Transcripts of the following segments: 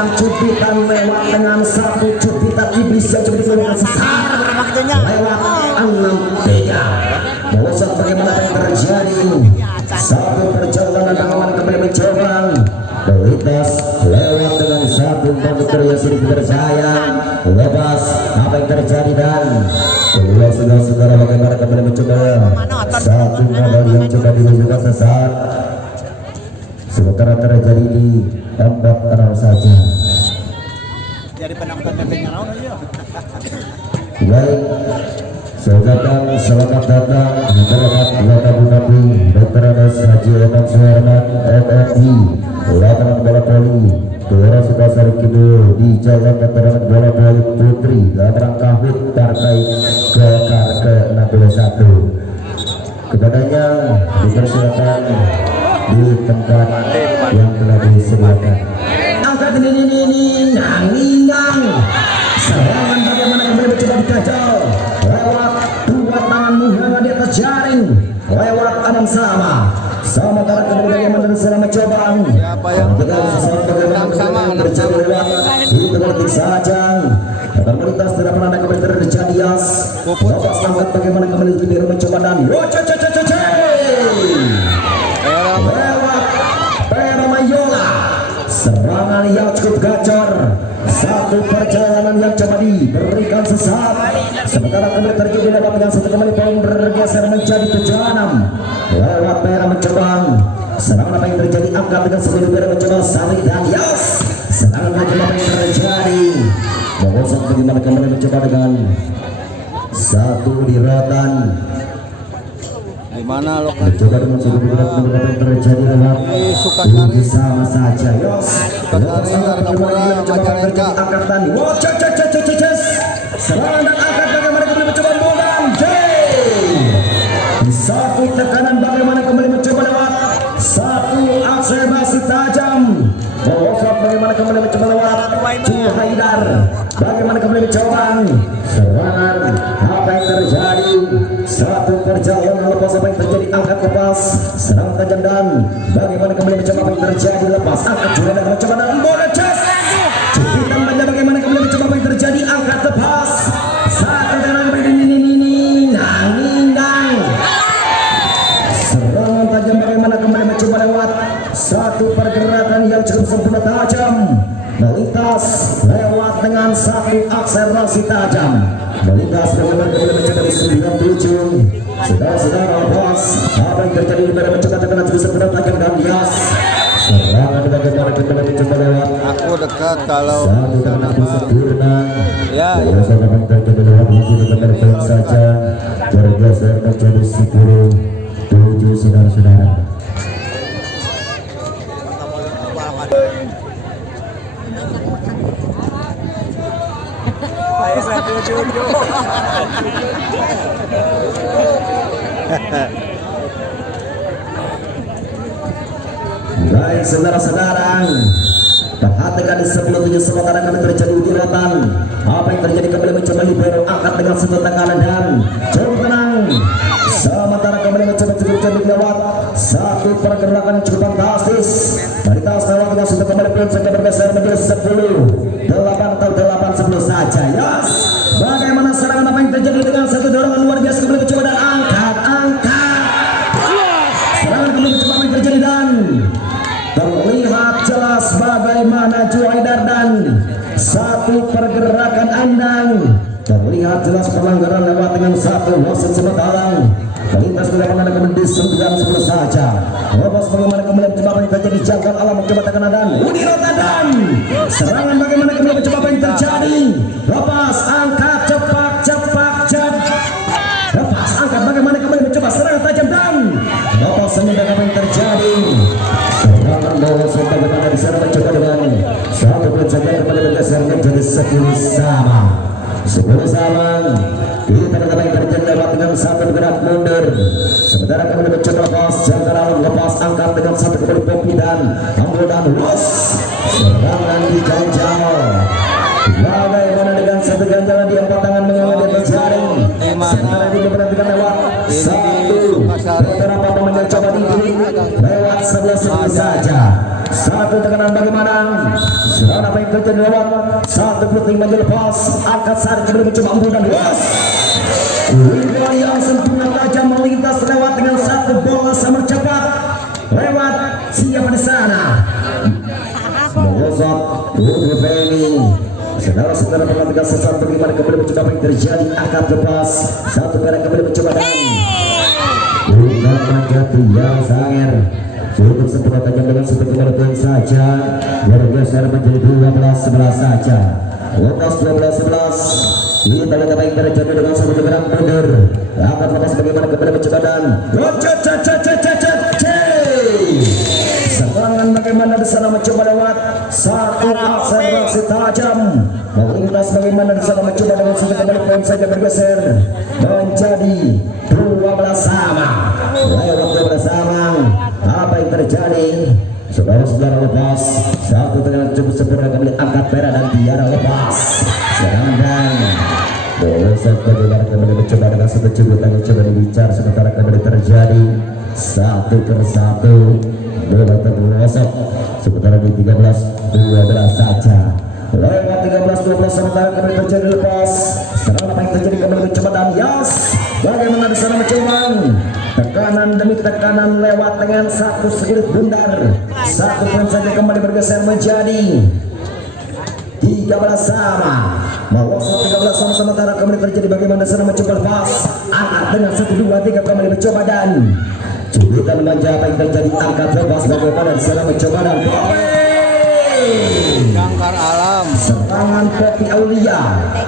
Jalan cubitan lewat dengan satu cubitan iblis yang coba dikeluarkan sesat lewat 6-3. Bosan bagaimana yang terjadi. Satu perjalanan bagaimana kembali mencoba melintas lewat dengan satu kondutor yang sudah bersayang lepas apa yang terjadi dan kedua saudara-saudara bagaimana kembali mencoba satu modal yang coba diluncurkan sesat sementara terjadi di tempat tenang saja. Jadi penonton tempenya naon aja. Baik, saudara selamat datang terhadap Bapak Bupati Dr. Anas Haji Oman Suherman MMI lapangan bola voli Kelurahan Sukasari Kidul di Jalan Lapangan Bola Voli Putri dalam rangka HUT Partai Golkar ke-61. Kepadanya dipersilakan di tempat yang telah disediakan. Angkat ini nang serangan bagaimana kembali mencoba dikacau lewat dua tangan menghangat di atas jaring lewat Anam sama cara kembali bagaimana selama cobaan terjadi lewat itu berarti saja akan melintas tidak pernah ada kembali terjadi Yas Bapak angkat bagaimana kembali diberi mencoba dan lewat Permayola serangan yang cukup gacor. Satu perjalanan yang coba diberikan sesat sementara kembali terjadi dapat dengan satu kembali poin bergeser menjadi 7-6 lewat Pera mencoba serangan apa yang terjadi angkat dengan sebelum Pera mencoba Sari dan Yas serangan apa yang terjadi Bobosan bagaimana kembali mencoba dengan satu di rotan Di mana lokasi? mencoba dengan sebelum Pera apa yang terjadi lewat Sukasari sama saja Yos angkatan serangan dan angkat bagaimana kembali mencoba bola satu tekanan bagaimana kembali mencoba lewat satu akselerasi tajam bagaimana kembali mencoba lewat Haidar bagaimana kembali mencoba serangan apa yang terjadi satu perjalanan lepas apa yang terjadi angkat lepas serang tajam dan bagaimana kembali mencoba apa yang terjadi lepas angkat juga dan mencoba dan bola cepitan benda bagaimana kembali mencoba apa yang terjadi angkat lepas satu dengan ini nang serangan tajam bagaimana kembali mencoba lewat satu pergerakan yang cukup sempurna tajam melintas lewat dengan satu akselerasi tajam melintas bagaimana kembali mencoba di 97 saudara-saudara bos apa yang terjadi di dalam mencoba dengan cukup sempurna tajam dan bias serangan bagaimana kembali mencoba lewat aku dekat kalau satu dengan sempurna ya biasa yang terjadi lewat itu dengan poin saja bergeser menjadi 10-7 saudara-saudara. Baik saudara-saudara, perhatikan di sebelum tujuh sementara kami terjadi di rotan. Apa yang terjadi kembali mencoba libero angkat dengan satu tekanan dan cukup tenang. Sementara kembali mencoba cukup cantik lewat satu pergerakan yang cukup fantastis. Dari tas lewat dengan satu kembali pun saja bergeser menjadi 10-8 atau 8-10 saja. Yes. Bagaimana serangan apa yang terjadi dengan satu dorongan luar biasa kembali mencoba dan angkat. Serangan kembali mencoba apa yang terjadi dan terlihat jelas bagaimana Juhaidar dan satu pergerakan andang terlihat jelas pelanggaran lewat dengan satu wasit sementara melintas di lapangan kembali di 9-10 saja lepas bagaimana kembali mencoba apa yang terjadi jalan alam mencoba tekanan dan Udi Rotadan serangan bagaimana kembali mencoba apa yang terjadi lepas angkat cepat lepas angkat bagaimana kembali mencoba serangan tajam dan lepas senyum apa yang terjadi serangan bola sampai bagaimana di sana mencoba dengan satu poin saja kembali bergeser menjadi 10 sama kita kata yang terjadi lewat dengan satu bergerak mundur sementara kembali mencoba lepas jangkar lepas angkat dengan satu kembali Popi dan Ambo dan Los serangan di ganjal bagaimana dengan satu ganjalan di empat tangan mengangkat di atas jaring sementara diperhatikan lewat satu beberapa pemain coba di lewat 11 saja satu tekanan bagaimana Serangan apa yang terjadi lewat satu putih maju lepas angkat sari kembali mencoba unggul dan luas. Umpan yang sempurna tajam melintas lewat dengan satu bola sama cepat lewat siapa di sana mengosot Rudy Femi. Saudara-saudara perhatikan sesaat bagaimana kembali mencoba apa yang terjadi angkat lepas satu kali kembali mencoba dan umpan jatuh yang sangar cukup sempurna tajam dengan seperti poin saja bergeser menjadi 12-11 saja 12-11 kita lihat apa yang terjadi dengan satu gerak mundur akan lepas bagaimana kembali mencoba dan serangan bagaimana di sana mencoba lewat satu akselerasi tajam melintas bagaimana di sana mencoba dengan satu kembali poin saja bergeser menjadi 12 sama lewat 12 sama apa yang terjadi saudara-saudara lepas satu dengan cukup sempurna kembali angkat merah dan tiada lepas serangan dan bosan bagaimana kembali mencoba dengan satu cubutan coba dibicar sementara kembali terjadi satu persatu bola tergosok sementara di 13-12 saja lewat 13-12 sementara kembali terjadi lepas serangan apa yang terjadi kembali mencoba dan Yas bagaimana di sana mencoba tekanan demi tekanan lewat dengan satu segirit bundar satu poin saja kembali bergeser menjadi 13 sama mengosot 13 sama sementara kembali terjadi bagaimana sana mencoba lepas angkat dengan 1, 2, 3 kembali mencoba dan cubitan manja apa yang terjadi angkat lepas bagaimana di sana mencoba dan Jangkar Alam serangan Popi Aulia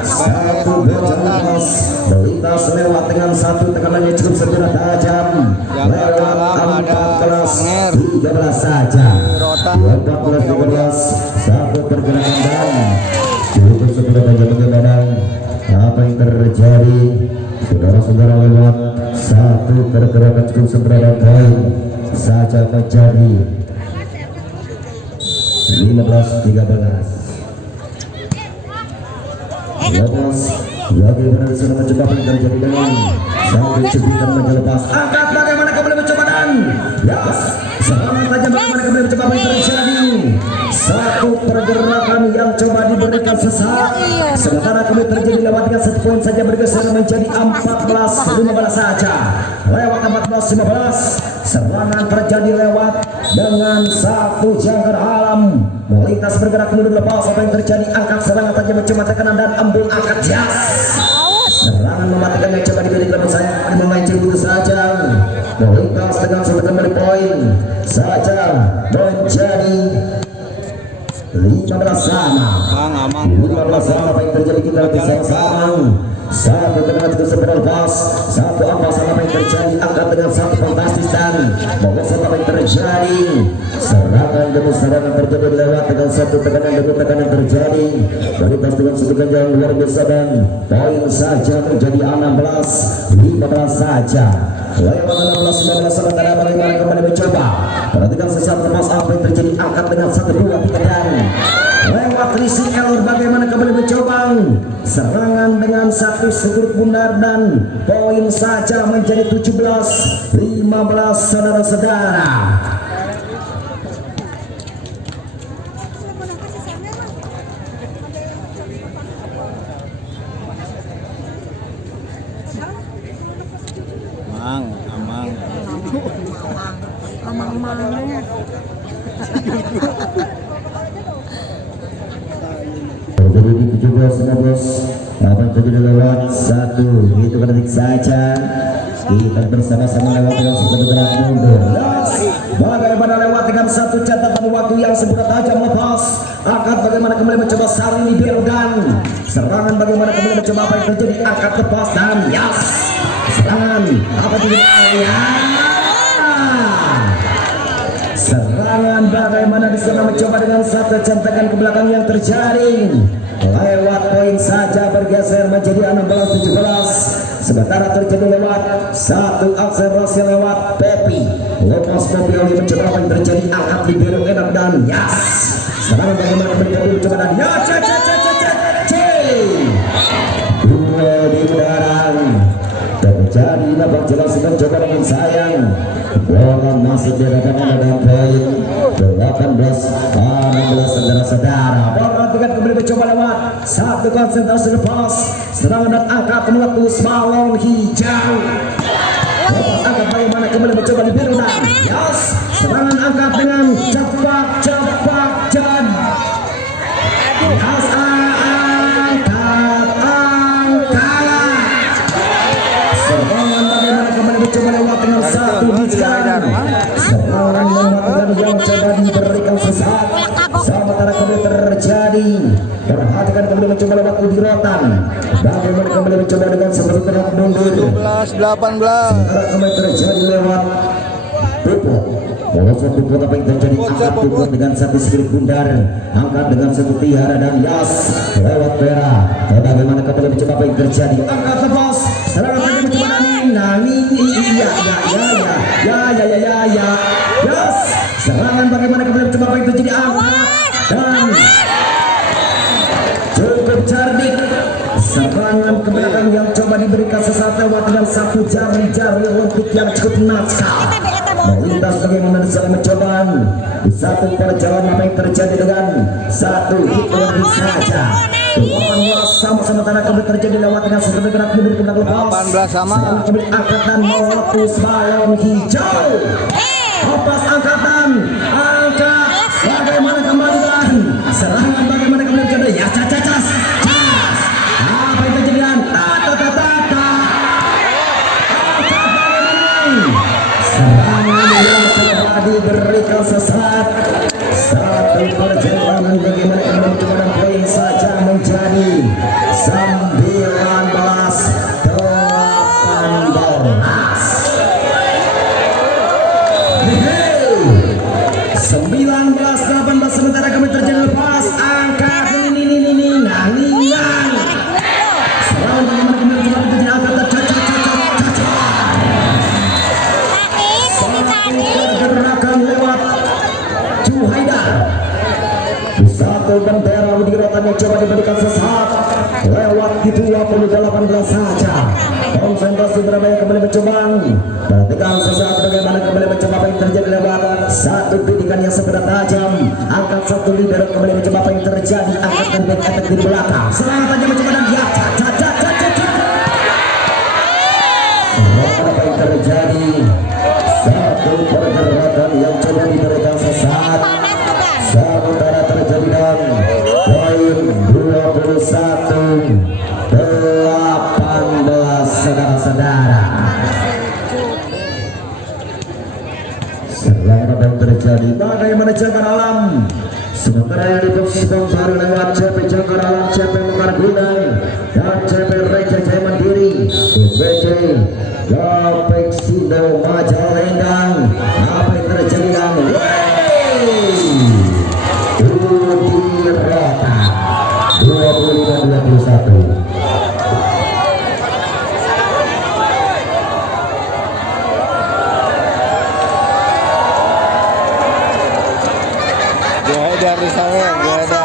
satu bola lepas melintas lewat dengan satu tekanannya cukup sempurna tajam lewat 14-13 saja 14-13 satu pergerakan dan cukup sempurna tajam bagaimana apa yang terjadi saudara-saudara lewat satu pergerakan cukup sempurna dan poin saja menjadi 15-13 lepas bagaimana di sana mencoba apa yang terjadi dengan satu cubitan maju lepas angkat bagaimana kembali mencoba dan Yas serangan tajam bagaimana kembali mencoba apa yang terjadi satu pergerakan yang coba diberikan sesaat sementara kembali terjadi lewat dengan 1 poin saja bergeser menjadi 14-15 saja lewat 14-15 serangan terjadi lewat dengan satu jangkar alam melintas bergerak mundur lepas apa yang terjadi angkat serangan tajam mencoba tekanan dan embung angkat Jas serangan mematikan yang coba diberi namun saya memancing putus saja melintas dengan satu kembali poin saja menjadi 15 sama 15 sama apa yang terjadi kita bisa sama satu dengan cukup sempurna lepas satu apa sama apa yang terjadi angkat dengan satu fantastis dan mengosot apa yang terjadi serangan demi serangan terjadi lewat dengan satu tekanan demi tekanan terjadi melintas dengan satu ganjalan luar biasa dan poin saja menjadi 16-15 saja lewat 16-15 sementara bagaimana kembali mencoba perhatikan sesaat lepas apa yang terjadi angkat dengan 1-2-3 dan lewat Risi Elor bagaimana kembali mencoba serangan dengan satu segirit bundar dan poin saja menjadi 17-15 saudara-saudara terjadi di 17-15 apa terjadi lewat satu itu detik saja kita bersama-sama lewat dengan satu bergerak mundur bagaimana lewat dengan satu catatan waktu yang sempurna tajam lepas angkat bagaimana kembali mencoba saling dibelokkan serangan bagaimana kembali mencoba apa yang terjadi angkat lepas dan Yas serangan apa terjadi serangan bagaimana di sana mencoba dengan satu centangan ke belakang yang terjaring lewat poin saja bergeser menjadi 16-17 sementara terjadi lewat satu akselerasi lewat Popi lepas Popi oleh mencoba apa yang terjadi angkat di belok enak dan Yas serangan bagaimana kembali mencoba dan Yas dua di udara terjadi nabrak jelas mencoba dengan sayang bola masuk di hadapan dan poin saudara-saudara. Perhatikan kembali mencoba lewat satu konsentrasi lepas serangan dan angkat meletus balon hijau. Angkat bagaimana kembali mencoba di biru dan yes, serangan angkat dengan cepat dan yes, serangan bagaimana kembali mencoba lewat dengan satu hijau. Serangan mematikan yang coba diberikan sesaat. Sementara kembali terjadi. Perhatikan kembali mencoba lewat uji rotan. Bagaimana kembali mencoba dengan seperti terak mundur. 17-18. Sementara kembali terjadi lewat pupuk. Bola satu pupuk apa yang terjadi? Angkat pupuk dengan satu skill bundar. Angkat dengan satu tiara dan yas lewat pera. Bagaimana kembali mencoba apa yang terjadi? Angkat lepas. Serangan kembali mencoba nani. Ya. Yes. Serangan bagaimana kembali mencoba apa yang terjadi? Angkat dan cukup cerdik. Serangan ke belakang yang coba diberikan sesaat lewat dengan satu jari-jari lentik yang cukup naskah. Melintas bagaimana disana mencoba di satu perjalanan apa yang terjadi dengan satu hit lebih saja. Sama-sama tanah kembali terjadi lewat dengan satu gerak mundur ke belakang lepas. 18 sama. Serangan kembali angkat dan meletus balon hijau. Lepas angkatan, angkat. Bagaimana kembali dan serangan bagaimana kembali terjadi? Ya, cas. Apa yang terjadi? Serangan yang coba diberikan sesaat. Satu perjalanan bagaimana kembali dengan poin saja menjadi 19-18. Sementara kami terjadi lepas angkat ini ngalingan. Serangan bagaimana kembali coba terjadi angkat pergerakan lewat Juhaidar. Di satu bendera di rotan yang coba diberikan sesaat lewat di 20-18 saja. Konsentrasi Surabaya kembali mencoba. Perhatikan sesaat bagaimana kembali mencoba apa yang terjadi lewat satu bidikan yang segera tajam. Angkat satu libero kembali mencoba apa yang terjadi. Angkat dan back attack di belakang. Serangan tajam mencoba dan ya apa yang terjadi? Satu pergerakan yang coba diberikan sesaat. Sementara terjadi dan poin 21-18 saudara-saudara. Serangan yang terjadi bagaimana Jangkar Alam. Sementara yang disponsori lewat CP Jangkar Alam, CP Mekar Gunung dan CP Reja Jaya Mandiri, BPC Gapexindo Majalenggang. Apa yang terjadi dan Udi Rota 25-21. Dari saya ada.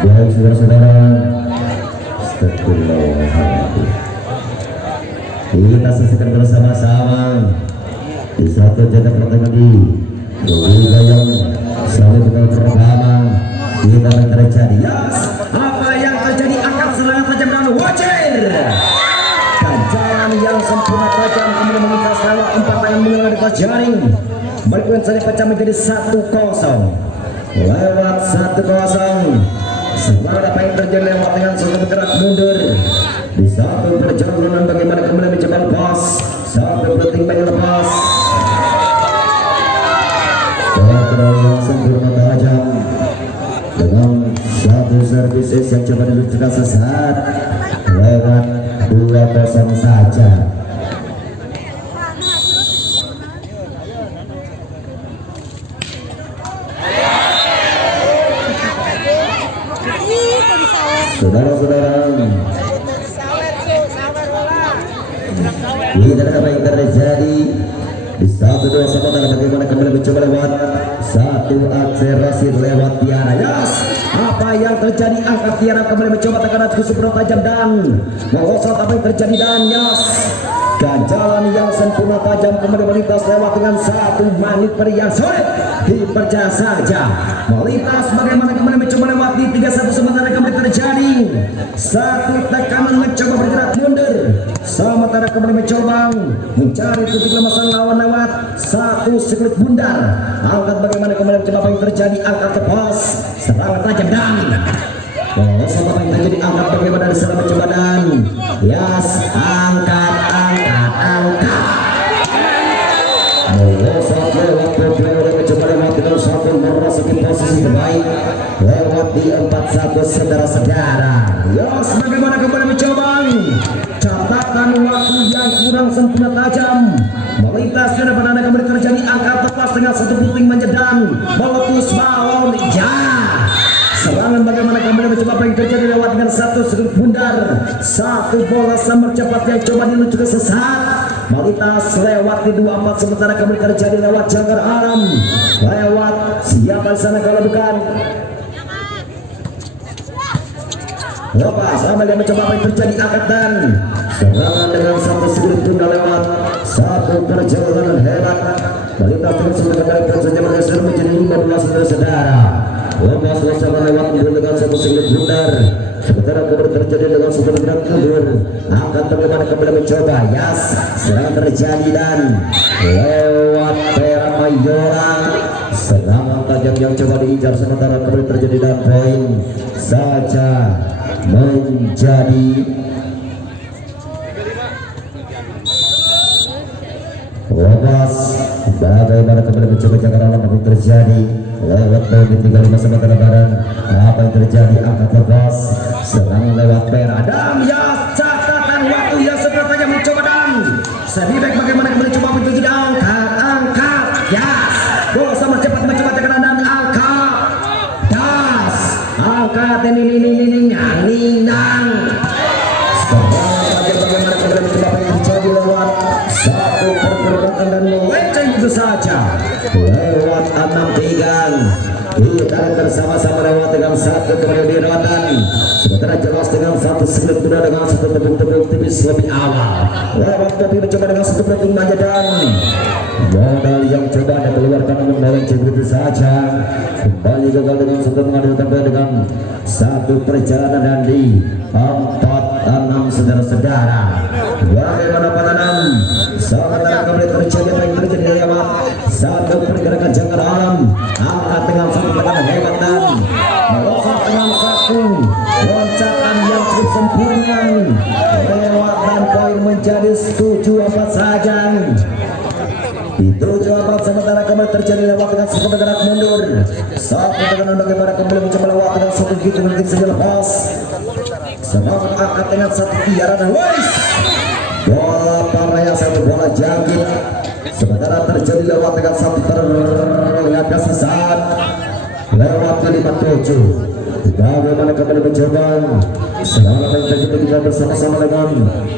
Baik saudara-saudara, astagfirullahaladzim. Kita saksikan bersama-sama di satu jaga pertama di Liga yang selalu bekal pertama. Kita akan terjadi. Yes, apa yang terjadi? Angkat serangan tajam dan wajar. Ganjaran yang sempurna tajam kemudian mengikat lewat 4 yang mengenai di jaring. Berikutnya saja pecah menjadi 1-0. Lewat 1-0. Semangat apa yang terjadi lewat dengan satu bergerak mundur di satu perjalanan bagaimana kembali mencoba lepas satu penting banyak lepas kontrol yang sempurna tajam dengan satu servis yang coba diluncurkan sesaat lewat 2-0 saja. Tidak ada apa yang terjadi di 1-2 sementara bagaimana kembali mencoba lewat satu akselerasi lewat Tiara. Yes, apa yang terjadi? Angkat Tiara kembali mencoba tekanan cukup tajam dan melosot. Apa yang terjadi? Dan yes, ganjalan yang sempurna tajam kembali melintas lewat dengan satu manuver yang sulit dipercaya saja melintas. Bagaimana kembali mencoba lewat di 31 sementara kembali terjadi satu tekanan mencoba bergerak mundur sementara kembali mencoba mencari titik lemasan lawan lewat satu sekulit bundar. Angkat bagaimana kembali mencoba apa yang terjadi? Angkat ke pos serangan tajam dan apa yang terjadi? Angkat bagaimana dari sana mencoba dan yes, angkat melosot lewat Populero mencoba lewat dengan satu memasuki posisi terbaik lewat di 41 saudara-saudara. Yes, bagaimana kembali mencoba catatan waktu yang kurang sempurna tajam melintas dan pada kembali terjadi angkat tepas dengan satu puting menjedang meletus balon. Ya, serangan bagaimana kembali mencoba apa yang terjadi lewat dengan satu sudut bundar satu bola samar cepat yang coba dilucu ke sesat melintas lewat di 24 sementara kembali terjadi lewat jangkar alam lewat siapa di sana kalau bukan lepas. Sama dia mencoba apa yang terjadi? Angkat dan serangan dengan satu sudut bundar lewat satu perjalanan hebat melintas dengan sementara kali saja bergeser menjadi 15 saudara. Lepas bersama lewat dengan satu sudut bundar sementara kembali terjadi dengan satu gerak mundur. Akan bagaimana kembali mencoba? Yes, serangan terjadi dan lewat Pera Mayora serangan tajam yang coba diincar sementara kembali terjadi dan poin saja menjadi lepas. Bagaimana kembali mencoba jangan alam apa yang terjadi lewat poin di 35 sementara badan. Apa yang terjadi? Angkat lepas serangan lewat Pera dan ya catatan waktu yang sepertinya mencoba dan sedibek bagaimana kembali coba mencoba angkat yes, bola sama cepat mencoba tekanan dan angkat das angkat ini nang serangan bagaimana kembali mencoba apa yang terjadi lewat satu pergerakan dan melenceng itu saja lewat 6-3. Kita bersama-sama lewat dengan satu kemudian dirawatan sementara jelas dengan satu sekitar sudah dengan satu tepung-tepung tipis lebih awal lewat tapi mencoba dengan satu tepung manja dan modal yang coba anda keluarkan melenceng begitu saja kembali gagal dengan satu mengadu tambah dengan satu perjalanan dan di 4-6 saudara-saudara. Bagaimana pada 6 sementara kembali terjadi apa yang terjadi lewat satu pergerakan jangkar alam angkat dengan satu tekanan hebat dan melosot dengan satu loncatan yang cukup sempurna lewat dan poin menjadi 7 apa saja itu jawaban sementara kembali terjadi lewat dengan satu bergerak mundur satu tekanan bagaimana kembali mencoba lewat dengan satu gitu mungkin saja lepas semangat angkat dengan satu tiara dan wais bola paraya satu bola jangkit sementara terjadi lewat dengan satu terlihat kesesat lewat 57. Bagaimana kembali mencoba serangan yang terjadi juga bersama-sama dengan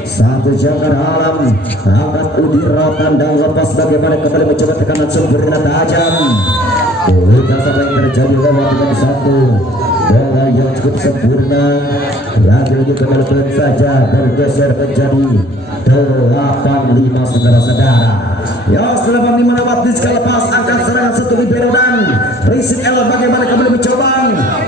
satu jangkar alam angkat udiratan dan lepas bagaimana kembali mencoba tekanan sempurna tajam kita apa yang terjadi lewat dengan satu bola yang cukup sempurna lagi kembali saja bergeser menjadi 85 saudara-saudara. Ya setelah 85 lewat di skala pas angkat serangan satu libero dan Rizky El bagaimana kembali mencoba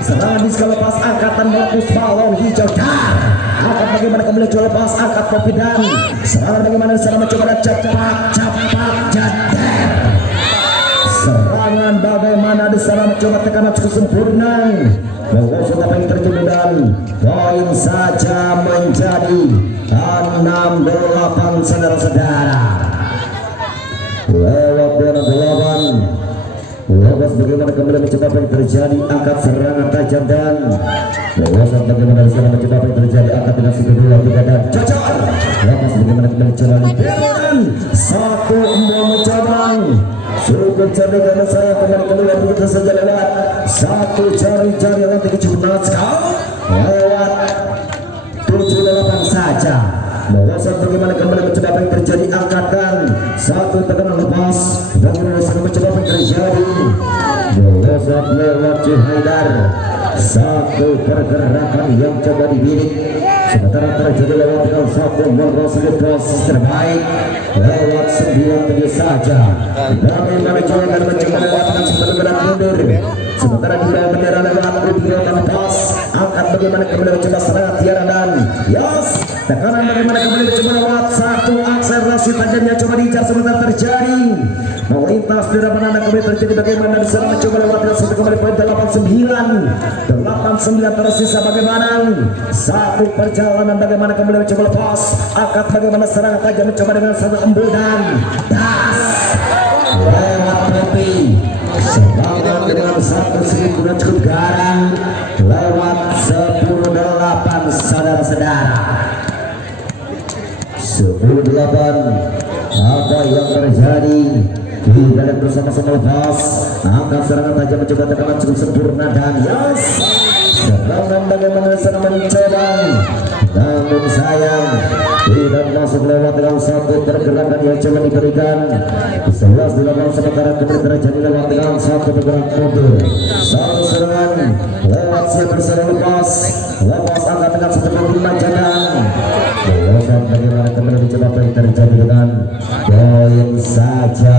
serangan di skala pas angkatan meletus balon hijau dan angkat bagaimana kembali coba pas angkat kopi dan serangan bagaimana serangan mencoba dan cepat jader serangan bagaimana di sana mencoba tekanan cukup sempurna mengusut apa yang terjadi dan poin saja menjadi 6-8 saudara-saudara lewat 8 lepas bagaimana kembali mencoba apa yang terjadi angkat serangan tajam dan lepas bagaimana di sana mencoba apa yang terjadi angkat dengan 1-2-3 dan cocok lepas bagaimana kembali coba dan satu mau mencoba cukup cerdik karena saya kembali begitu saja lewat satu jari-jari lantai kecil naskah lewat 7-8 saja Melosot bagaimana kembali mencoba apa yang terjadi, angkatkan satu tekanan lepas, bagaimana mencoba apa yang terjadi, melosot lewat Haidar, satu pergerakan yang coba dibidik, sementara terjadi lewat dengan satu merosot proses terbaik lewat 9 tadi saja, bagaimana jangan mencoba lewatkan sebenarnya mundur, sementara di bawah bendera lewat Rubio lepas, angkat bagaimana kembali mencoba serangan Tiara dan Yos, tekanan bagaimana kembali mencoba lewat satu akselerasi tajamnya coba diincar, sebentar terjadi melintas tidak menanda kembali terjadi bagaimana di sana mencoba lewat satu kembali poin 89 tersisa, bagaimana satu perjalanan bagaimana kembali mencoba lepas, angkat bagaimana serangan tajam mencoba dengan satu embudan das lewat Popi, serangan dengan satu seribu dan cukup garang lewat 10-8 saudara-saudara. 10-8 apa yang terjadi? Kita lihat bersama-sama lepas, angkat serangan tajam mencoba tekanan cukup sempurna dan Yos, serangan bagaimana sana mencoba, namun sayang tidak masuk lewat dengan satu pergerakan yang coba diberikan 11 di lapangan, sementara kemudian terjadi lewat dengan satu pergerakan mundur, satu serangan lewat siapa serangan lepas angkat dengan satu pemajakan melosot bagaimana kemudian dicoba apa yang terjadi dengan poin saja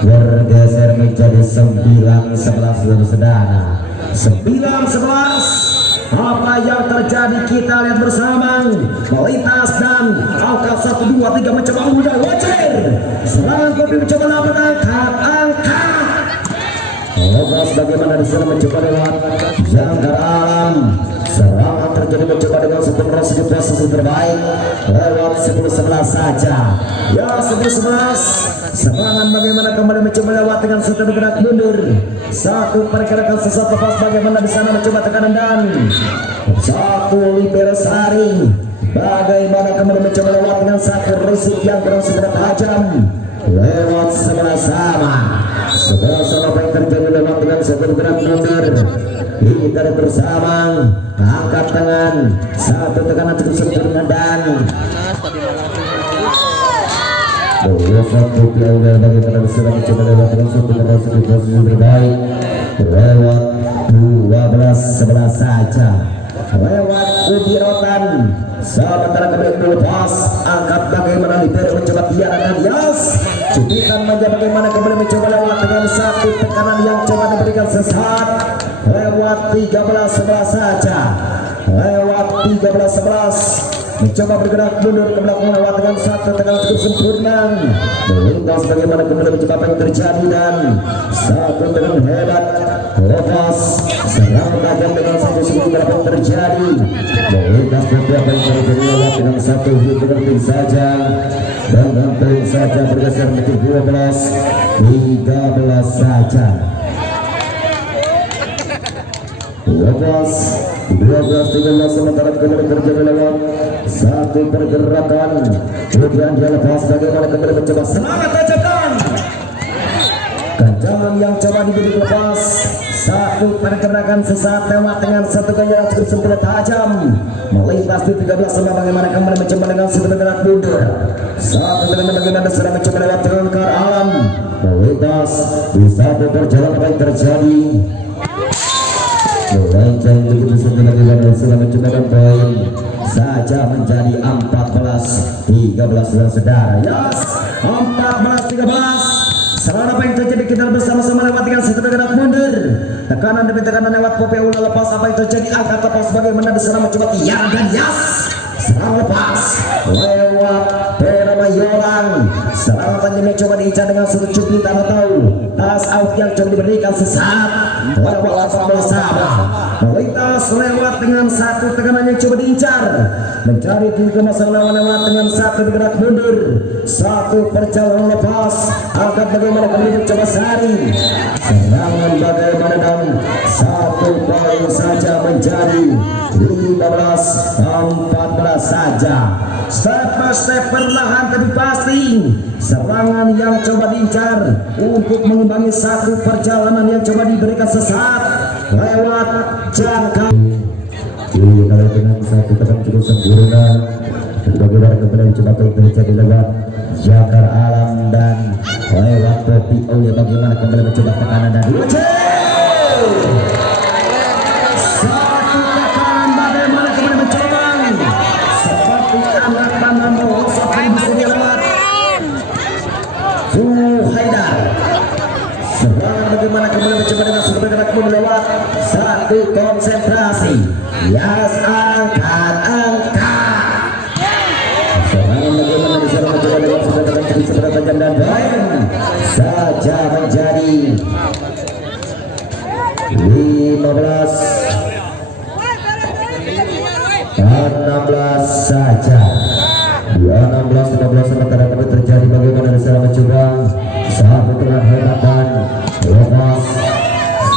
bergeser menjadi 9-11 saudara-saudara. 9-11 apa yang terjadi kita lihat bersama, melintas dan angkat 1, 2, 3 mencoba mudah wajar, serangan Kopi mencoba dapat angkat lepas bagaimana di sana mencoba lewat jangkar alam, serangan terjadi mencoba dengan satu merosot di posisi terbaik lewat 10-11 saja ya, 10-11 serangan bagaimana kembali mencoba lewat dengan satu bergerak mundur, satu pergerakan sesat lepas bagaimana di sana mencoba tekanan dan satu libero saring bagaimana kembali mencoba lewat dengan satu risik yang berhasil tajam lewat sebelah sama apa yang terjadi lewat dengan satu bergerak mundur. Kita bersama angkat tangan, satu tekanan cukup sempurna dan satu piala bagaimana bisa mencoba lewat dengan satu merosot di posisi terbaik lewat 12-11 saja lewat Ubi Rotan, sementara kembali lepas angkat bagaimana libero mencoba Tiara dan Yos, cubitan manja bagaimana kembali mencoba lewat dengan satu tekanan yang coba diberikan sesat lewat 13-11 saja, lewat 13-11 mencoba bergerak mundur ke belakang lewat dengan satu tekanan cukup sempurna, melintas bagaimana kemudian mencoba apa yang terjadi dan satu tekanan hebat lepas serangan tajam dengan satu sebelum apa yang terjadi, melintas beberapa yang terjadi lewat dengan satu hit penting saja dan penting saja bergeser menjadi 12-13 saja. 12-13 sementara kemudian terjadi lewat satu pergerakan, kemudian dia lepas bagaimana kembali mencoba semangat tajakan kencangan yang coba diberi lepas, satu pergerakan sesat lewat dengan satu ganjaran cukup sempurna tajam melintas di 13 sama bagaimana kembali mencoba dengan satu pergerakan mundur, satu dengan bagaimana sudah mencoba lewat jangkar alam melintas di satu perjalanan apa yang terjadi melenceng begitu saja bagaimana sudah mencoba dan poin saja menjadi 14-13 saudara. Yes, 14-13 serangan apa yang terjadi kita bersama-sama lewat dengan satu bergerak mundur, tekanan demi tekanan lewat Popi lepas apa yang terjadi angkat lepas bagaimana diserang mencoba Tiara dan Yas, serang lepas lewat Perama Yolang, serangan tajamnya coba diincar dengan satu cubitan atau tas out yang coba diberikan sesat lewat bersama melintas lewat dengan satu tekanan yang coba diincar mencari titik masalah lawan lewat dengan satu bergerak mundur, satu perjalanan lepas angkat bagaimana kembali mencoba Sari, serangan bagaimana dan satu poin saja menjadi 15-14 saja. Step by step perlahan tapi pasti serangan yang coba diincar untuk mengimbangi satu perjalanan yang coba diberikan sesat lewat jangka kalau dengan satu tekan cukup sempurna bagaimana kembali coba terjadi lewat Jakar Alam dan lewat Kopi Oleh bagaimana kembali mencoba ke kanan dan dua satu ke kanan bagaimana kembali mencoba seperti anak tanam seperti bisa dilewat Haidar. Serangan bagaimana kembali mencoba dengan seperti anak melewat satu konsentrasi. Yas angkat. Serangan bagaimana bisa mencoba dengan seperti tajam dan baik saja menjadi 15 16 saja. 16 sementara kami terjadi bagaimana bisa mencoba satu dengan hematan lepas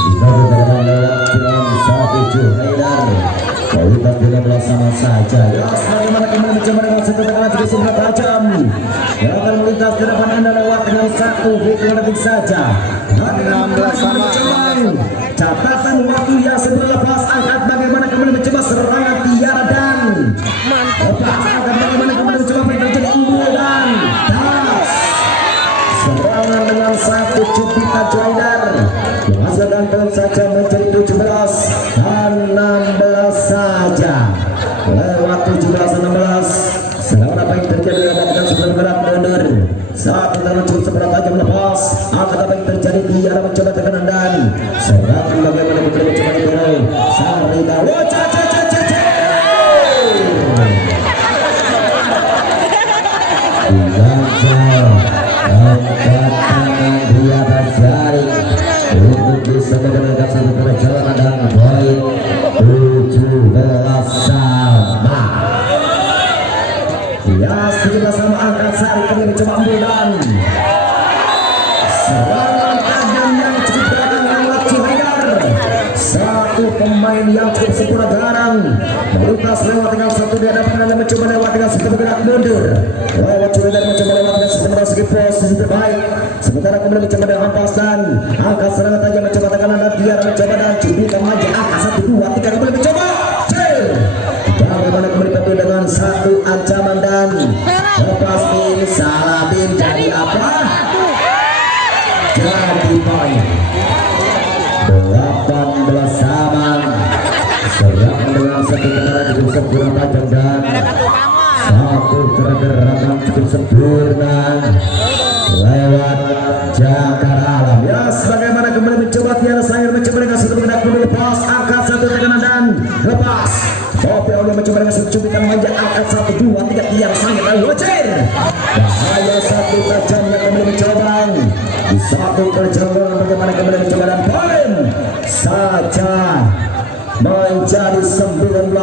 bisa berjalan lewat dengan satu Haidar kualitas 15 sama saja. Bagaimana kembali mencoba dengan satu tekanan juga sebelah tajam yang akan melintas ke depan anda lewat dengan satu detik saja. 16 sama. Catatan waktu yang sebelum lepas angkat bagaimana kembali mencoba serangan Tiara dan lepas angkat bagaimana kembali mencoba terjadi unggul dan tas serangan dengan satu Cupita Haidar menghasilkan poin saja menjadi 17 dan 16 saja lewat 17-16. Serangan apa yang terjadi dengan sebelum berat mundur saat kita mencoba sebelah tajam lepas angkat apa yang terjadi di arah mencoba tekanan dan serangan bagaimana kita mencoba itu Sarita dia berjari untuk bisa menggunakan satu perjalanan dan poin 17 sama. Ya 17 sama angkat Sari kembali mencoba ambil dan serangan tajam yang cukup belakang lewat Haidar. Satu pemain yang cukup sempurna garang melintas lewat dengan satu di hadapan dan mencoba lewat dengan satu bergerak mundur lewat Haidar mencoba lewat dengan sementara segi posisi terbaik sementara kemudian mencoba dengan hampas dan angkat serangan tajam mencoba tekanan dan Tiara mencoba dan Cubita maju angkat 1 2 3 kembali mencoba bagaimana kembali tampil dengan satu ancaman dan lepas ini salah bin jadi apa jadi poin 18 sama. Serangan dengan satu tekanan cukup sempurna tajam dan satu gerakan cukup sempurna lewat Jakar Alam. Ya bagaimana kembali mencoba Tiara Sayur mencoba dengan satu bergerak lepas angkat satu tekanan dan lepas Kopi Oleh mencoba dengan satu cubitan manja angkat 1 2 3 Tiara Sayur dan Wajar bahaya satu tajam yang kembali mencoba di satu perjalanan bagaimana kembali mencoba dan poin saja menjadi 19-18.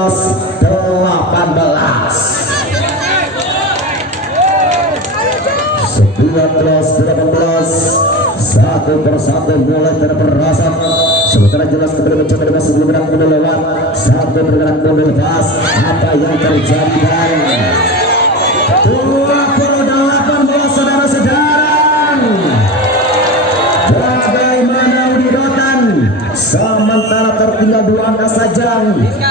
Satu persatu mulai terperasaan sementara jelas kembali mencoba dengan sebelum bergerak mundur lewat satu bergerak mundur lepas apa yang terjadi dan 28 saudara-saudara bagaimana Udidotan sementara tertinggal 2 angka saja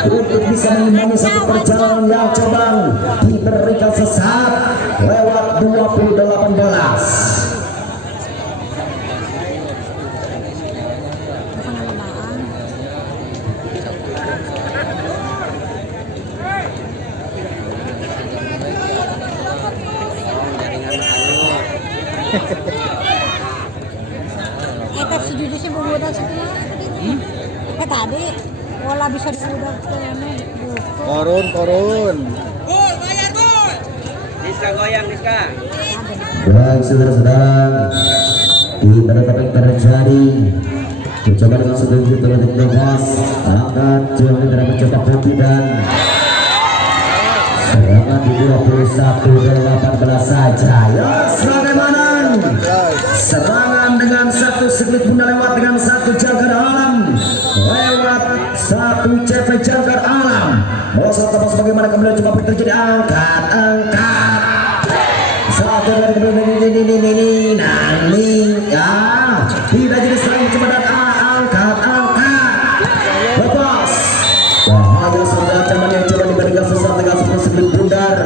untuk bisa mengimbangi satu perjalanan yang coba diberikan sesaat lewat 20-18. Si Judisnya budak situ tadi wala bisa budak Korun. Diska goyang Diska. Baik saudara-saudara kita dapat yang terjadi mencoba dengan setuju terhadap lepas angkat jangan tidak mencoba kopi dan serangan di 21-18 saja. Ya bagaimana serangan dengan satu segelit bunda lewat dengan satu Jakar Alam lewat satu CV Jakar Alam bola saat lepas bagaimana kemudian coba terjadi angkat satu dari kemudian ini ya tidak jadi serang coba dan angkat lepas bahaya saudara teman yang coba diberikan sesuatu dengan segelit bundar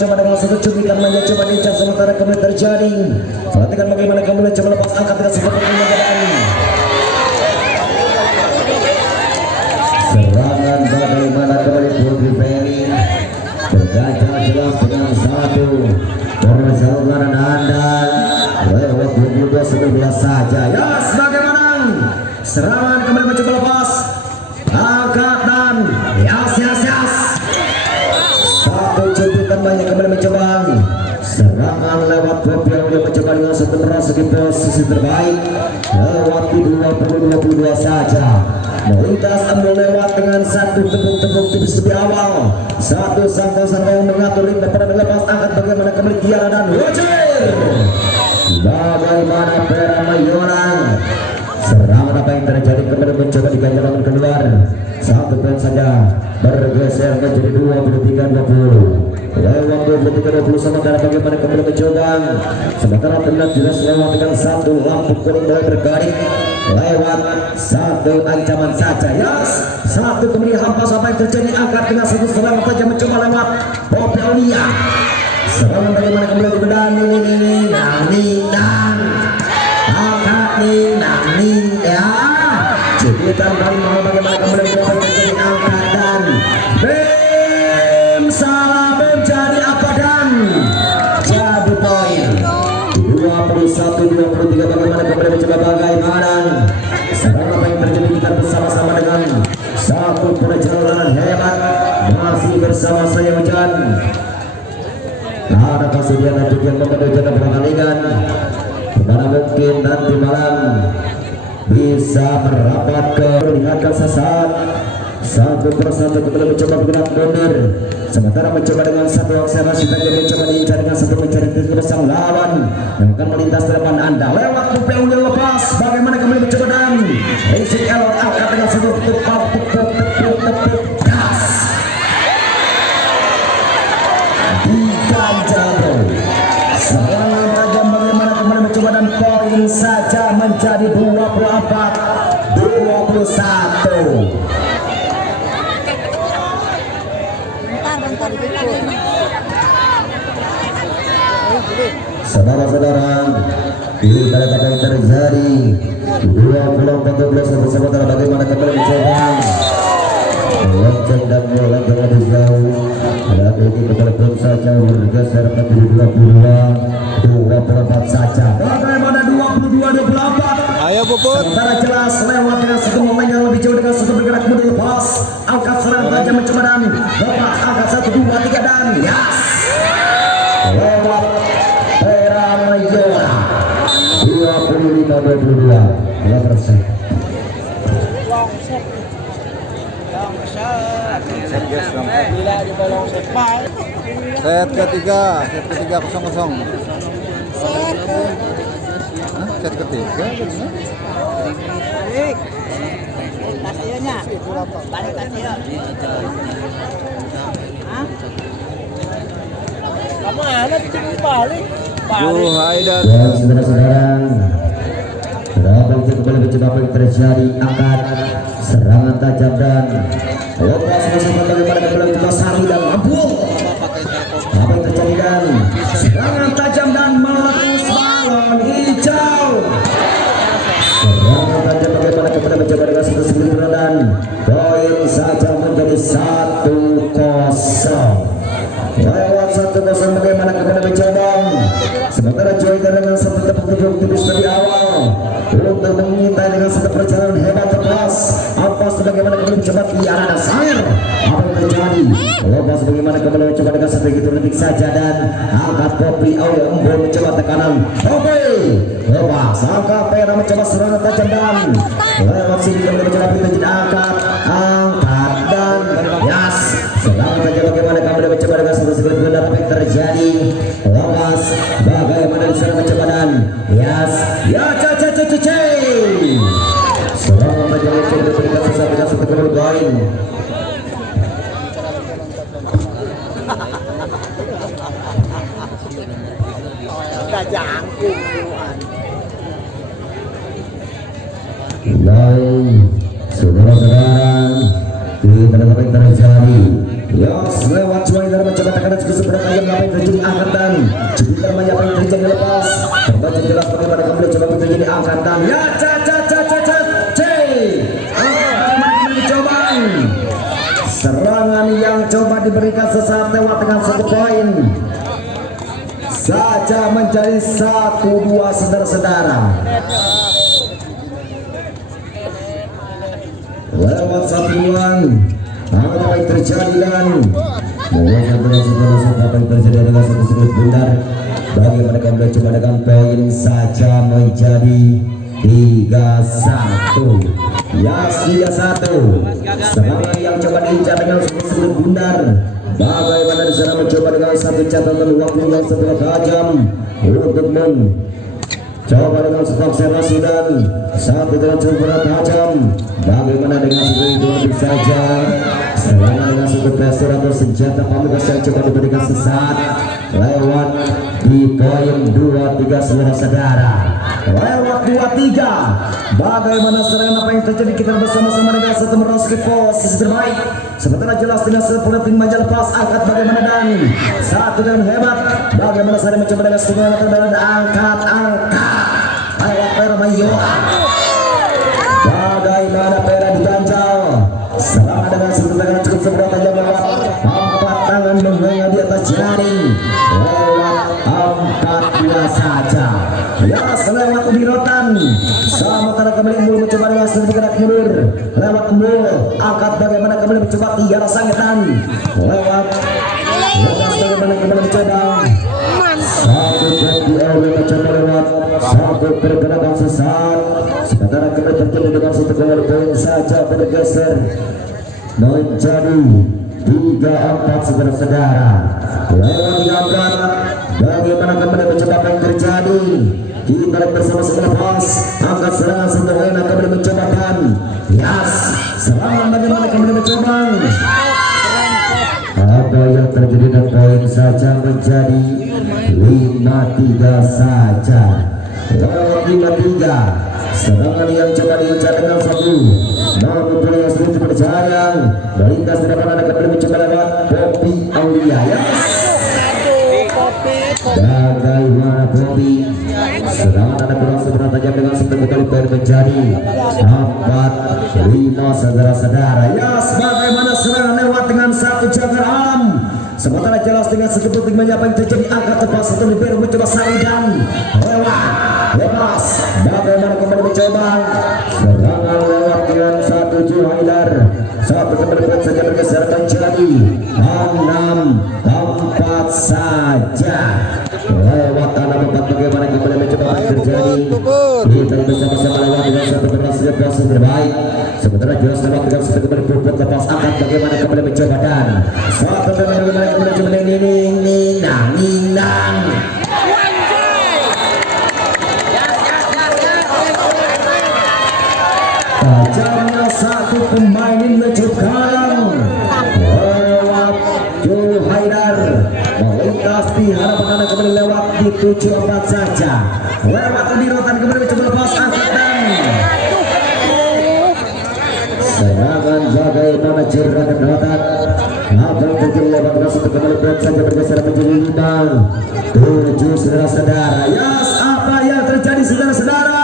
mencoba dengan satu cubitan manja coba diincar sementara kembali terjadi. Perhatikan bagaimana kembali coba lepas angkat dengan seperti ini. Serangan bagaimana kembali Putri Ferry bergagal jelas dengan satu perjalanan andal lewat 22-19 saja. Yes, bagaimana serangan kembali mencoba lepas angkat dan yes. Satu cubitan banyak kembali mencoba serangan lewat Kopi yang dia mencoba dengan satu segi posisi terbaik lewat 20-22 saja. Melintas ambil lewat dengan satu tepuk tipis lebih awal. Satu sang mengatur ring pada lepas angkat bagaimana kembali Tiara dan Roger. Bagaimana Pera Mayoran. Serangan apa yang terjadi kembali mencoba diganjarkan keluar. Satu poin saja bergeser menjadi 23-20. Lewat 23-20 sementara bagaimana kembali mencoba. Sementara tenang jelas lewat dengan satu lampu kuning mulai bergaris. Lewat satu ancaman saja. Yes. Satu kemudian hampas apa yang terjadi angkat dengan satu serangan saja mencoba lewat Bob Aulia. Serangan bagaimana kembali ke dan angkat ya. Cepitan kali mau bagaimana kembali ke terjadi angkat dan salah jadi apa dan jadi poin 21-23 bagaimana kembali mencoba bagaimana sekarang apa yang terjadi kita bersama-sama dengan satu perjalanan hebat masih bersama saya Hujan. Ada kasudian nanti yang memenuhi jadwal pertandingan dimana mungkin nanti malam bisa merapat ke meningkatkan sesaat satu persatu kembali mencoba bergerak mundur sementara mencoba dengan satu akselerasi saja mencoba diincar dengan satu mencari titik bersama lawan yang akan melintas di depan anda lewat kuping lepas bagaimana kembali mencoba dan Rizik Elor angkat dengan satu tepuk gas diganjal serangan tajam bagaimana kembali mencoba dan poin saja menjadi 24-21. Saudara-saudara, ini pada apa yang terjadi 24-12 sementara bagaimana kembali mencoba lonceng dan melonceng lebih jauh. Ada ini kembali pun saja bergeser ke 22-24 saja. Bagaimana 22-24? Ayo Puput. Sementara jelas lewat dengan satu momen yang lebih jauh dengan satu bergerak mundur lepas. Angkat serangan tajam mencoba dan lepas angkat 1, 2, 3 dan yes. Lewat Pera Mayora 25-22 selesai. Set ketiga 0-0. Set ketiga. Balik kasih. Kamu anak balik. Juhaidan. Dan saudara-saudara, berapa kembali mencoba apa yang terjadi angkat serangan tajam dan lepas bersama bagaimana kembali mencoba sari dan lambung. Apa yang terjadi dan serangan tajam dan meletus balon hijau. Serangan tajam bagaimana kembali mencoba dengan satu sebelum dan poin saja menjadi 1-0. Lewat 1-0 bagaimana kembali mencoba sementara Joyda dengan satu tepuk tipis lebih awal untuk mengintai dengan satu perjalanan hebat keras apa sebagaimana kembali mencoba Tiara dan Sair apa yang terjadi lepas bagaimana kembali mencoba dengan satu detik saja dan angkat Kopi Aulia Embol mencoba tekanan Kopi lepas angkat Pera mencoba serangan tajam dan lewat sini kembali mencoba tidak angkat dan yes serangan tajam bagaimana kembali mencoba dengan satu sebelum apa yang terjadi lepas bagaimana di sana mencoba dan yes ya serangan tajam mencoba diberikan sesuatu dengan satu kembali poin. Baik, saudara-saudara, Di mana apa yang terjadi? Yos lewat cuai dari mencoba tekanan cukup seberat ayam apa yang terjadi angkatan. Jupiter Maya apa yang terjadi lepas. Terbaca jelas bagaimana kembali coba terjadi angkatan. Ya dicoba. Serangan yang coba diberikan sesaat lewat dengan 1 poin saja menjadi 1-2 saudara-saudara. Lewat 1-2 apa yang terjadi dan apa yang terjadi dengan satu sudut bundar bagi mereka mencoba dengan poin saja menjadi 3-1. Yes, 3-1. Serangan yang coba diincar dengan sudut bundar. Bagaimana di sana mencoba dengan satu catatan waktu yang sangat tajam untuk coba dengan akselerasi dan satu dengan sangat tajam. Bagaimana dengan satu itu saja serangan dengan satu pressure atau senjata pamungkas yang coba diberikan sesaat lewat di poin 2-3 saudara-saudara. Lewat 2-3 bagaimana serangan apa yang terjadi kita bersama-sama dengan satu merosot posisi terbaik. Sementara jelas dengan sempurna tim Manja lepas angkat bagaimana dan satu dengan hebat bagaimana saya mencoba dengan sebuah dan angkat lewat Permayo. Bagaimana Pera diganjal serangan dengan sentuhan cukup seberat tajam lewat 4 tangan menghanga di atas jaring lewat 4-2 saja. Ya selewat birotan sementara kembali Embul mencoba dengan bergerak mundur lewat Embul angkat bagaimana kembali mencoba Tiara Sangetan lewat bagaimana kembali mencoba satu duel mencoba lewat satu pergerakan sesat sementara kembali terjadi dengan satu kembali poin saja bergeser menjadi 3-4 saudara-saudara. Lewat diangkat bagaimana kembali mencoba apa yang terjadi. Kita bersama-sama lepas angkat serangan sederhana kembali mencoba dan yes serangan bagaimana kembali mencoba apa yang terjadi dan poin saja menjadi 5-3 saja. Lewat 5-3 serangan yang coba diincar dengan satu namun bola yang sedikit berjalan melintas di depan ada kembali mencoba lewat Poppy Aulia. Yes bagaimana Poppy serangan ada kurang seberat tajam dengan setengah kali poin menjadi 4-5 saudara-saudara. Yes bagaimana serangan lewat dengan satu jagar alam sementara jelas dengan seketul tinggalnya apa yang terjadi angkat tepat satu libero mencoba Saridan lewat lepas bagaimana kembali mencoba serangan lewat dengan satu Juhaidar satu kembali poin saja bergeser menjadi 6-4 saja. Lewat 6-4 bagaimana kembali mencoba apa yang terjadi kita bersama-sama lewat dengan satu keberhasilan proses terbaik sementara jelas lewat dengan satu kembali puput lepas angkat bagaimana kembali mencoba dan satu bagaimana kembali mencoba ninang tajamnya satu pemain ini menunjukkan lewat Juhaidar melintas di harapan anda kembali lewat di 7-4 saja lewat dirotan kembali mencoba lepas angkatan serangan bagaimana cerah kedatangan apa yang terjadi lewat dengan satu kembali berat saja bergeser menjadi 5-7 saudara-saudara. Yes apa yang terjadi saudara-saudara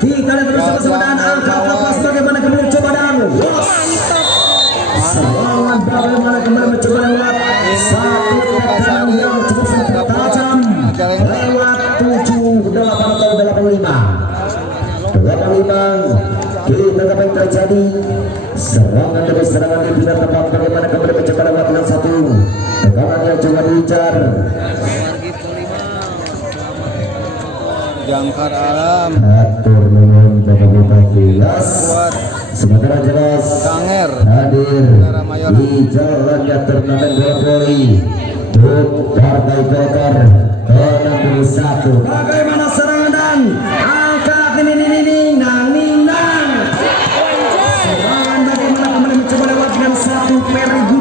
kita lihat terus bersama dan angkat lepas bagaimana kembali mencoba dan serangan bagaimana kembali mencoba lewat satu tekanan yang cukup sangat tajam lewat 7-8 atau 85 kita apa yang terjadi serangan demi serangan di bidang tempat bagaimana kembali mencoba lewat dengan satu tekanan yang coba diincar jangkar alam atur nuhun Bapak Bupati. Yes sementara jelas Kanger hadir di jalannya turnamen bola voli untuk Partai Golkar ke-61. Bagaimana serangan dan angkat ninang serangan bagaimana kembali mencoba lewat dengan satu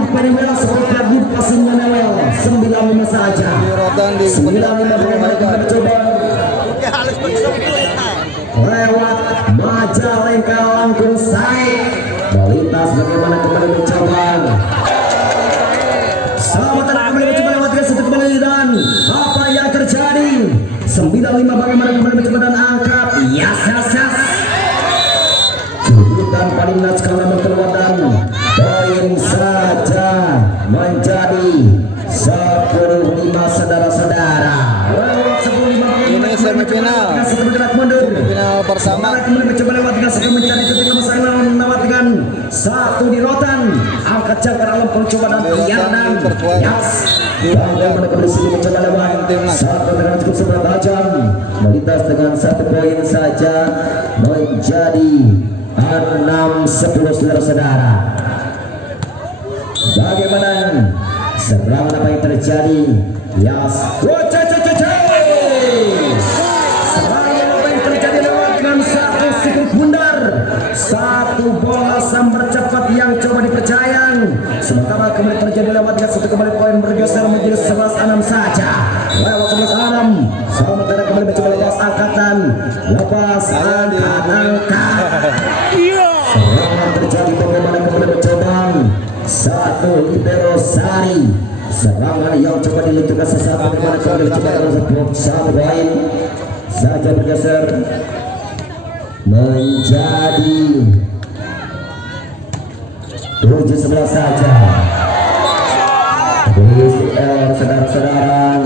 Periwela sekolah good passingnya Newell 95 saja 95 bagaimana kita mencoba lewat Majalengka Langkung Said melintas bagaimana kembali mencoba. Selamat kembali mencoba lewatkan satu kembali dan apa yang terjadi? 95 bagaimana kembali mencoba dan angkat. Yes. Judutan paling naskah keluar dan poin saja menjadi 10-5 saudara-saudara. Ini semifinal. Semifinal pertama. Kembali mencoba lewat dengan satu mencari titik lemas lewat dengan satu di rotan. Angkat jangkar alam mencoba dan tiang dan yes. Bagaimana kembali sini mencoba lewat satu dengan cukup sebelah tajam. Melintas dengan 1 poin saja menjadi 6-10 saudara-saudara. Bagaimana serangan apa yang terjadi? Yes. Serangan apa yang terjadi lewat dengan satu sikut bundar. Satu bola sambar cepat yang coba dipercayai. Sementara kembali terjadi lewat dengan satu kembali poin bergeser menjadi 11-6 saja. Lewat 11-6. Sementara kembali mencoba lepas angkatan. Lepas angkat. Serangan terjadi bagaimana kembali mencoba. Satu libero Sari. Serangan yang coba diluncurkan sesaat bagaimana kembali mencoba tersebut. Satu poin saja bergeser menjadi 7-11 saja. BCL saudara-saudara,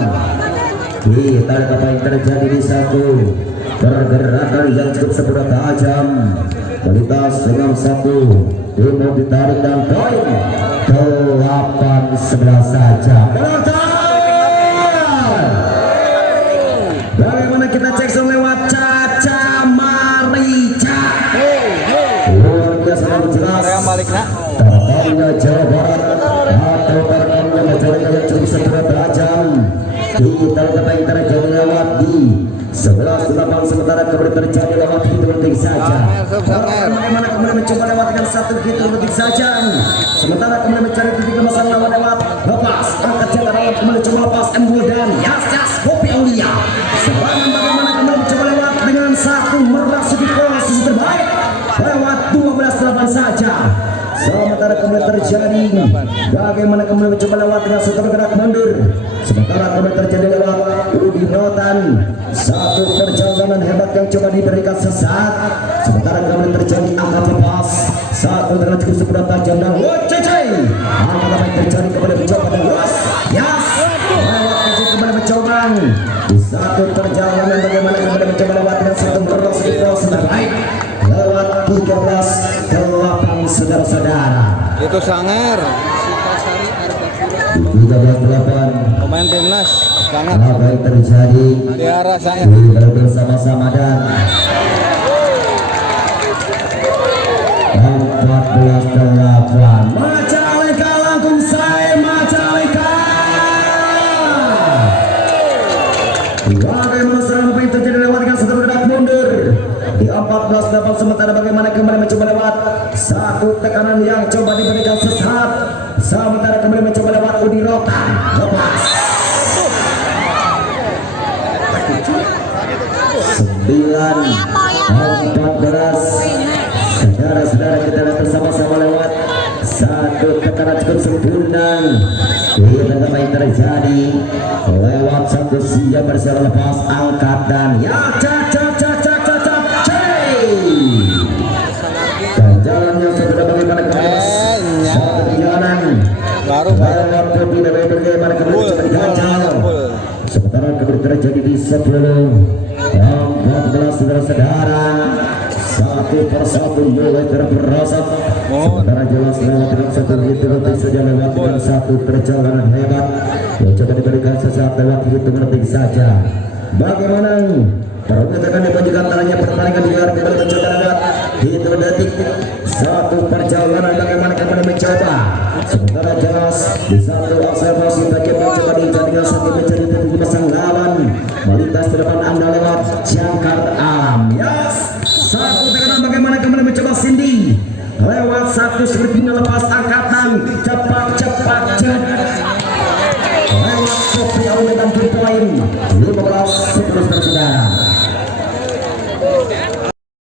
kita lihat apa yang terjadi di satu pergerakan yang cukup seberat tajam. Melintas dengan satu mau ditarik dan poin 8-11 saja. Bagaimana kita cek lewat Caca Marica. Luar biasa jelas. Terpandangnya Jawa Barat atau terpandangnya majalahnya yang cukup seberat tajam. Kita lihat apa yang terjadi lewat di 11-8 sementara kembali terjadi lewat hitung detik saja. Bagaimana kembali mencoba lewat dengan 1 hitung detik saja. Sementara kembali mencari titik kemasan lawan lewat lepas angkat jangkar alam kembali coba lepas Embul dan Yas Kopi Aulia. Serangan bagaimana kembali mencoba lewat dengan 1 merasuki posisi terbaik lewat 12-8 saja. Sementara kembali terjadi bagaimana kembali mencoba lewat dengan satu bergerak mundur. Sementara kembali terjadi lewat Udi Rotan. Satu perjalanan hebat yang coba diberikan sesaat. Sementara kembali terjadi angkat lepas. Satu dengan cukup seberat tajam dan wocecai. Angkat apa yang terjadi kembali mencoba dan luas. Yes. Lewat kecil kembali mencoba. Di satu perjalanan bagaimana kembali mencoba lewat dengan satu merasuki posisi terbaik. Lewat 13-8 saudara-saudara. Itu Sanger. 13-8. Pemain timnas Sanger. Apa yang terjadi? Tiara Sanger. Kita bersama-sama dan 14-8. Majalengka langkung saya Majalengka. Bagaimana serangan apa yang terjadi lewat dengan satu bergerak mundur di 14-8 sementara bagaimana kembali mencoba lewat satu tekanan yang coba diberikan sesaat. Sementara kembali mencoba lewat Udi Rotan lepas 9-14. Saudara-saudara kita lihat bersama-sama lewat satu tekanan cukup sempurna. Kita apa yang terjadi lewat satu siap bersama lepas angkat dan ya jalan yang sudah bagaimana satu perjalanan Baru waktu tidak bagaimana kembali jalan. Sementara kembali terjadi di 10-14 saudara-saudara. Satu persatu mulai terperosok. Sementara jelas lewat dengan satu detik saja lewat dengan satu perjalanan hebat yang coba diberikan sesaat lewat hitung detik saja. Bagaimana perbuatan dimajukan tangannya pertandingan digelar kembali mencoba lewat hitung detik satu perjalanan bagaimana kembali mencoba. Sementara jelas di satu observasi bagian mencoba dengan satu mencari titik pasang lawan melintas di depan anda lewat jangkar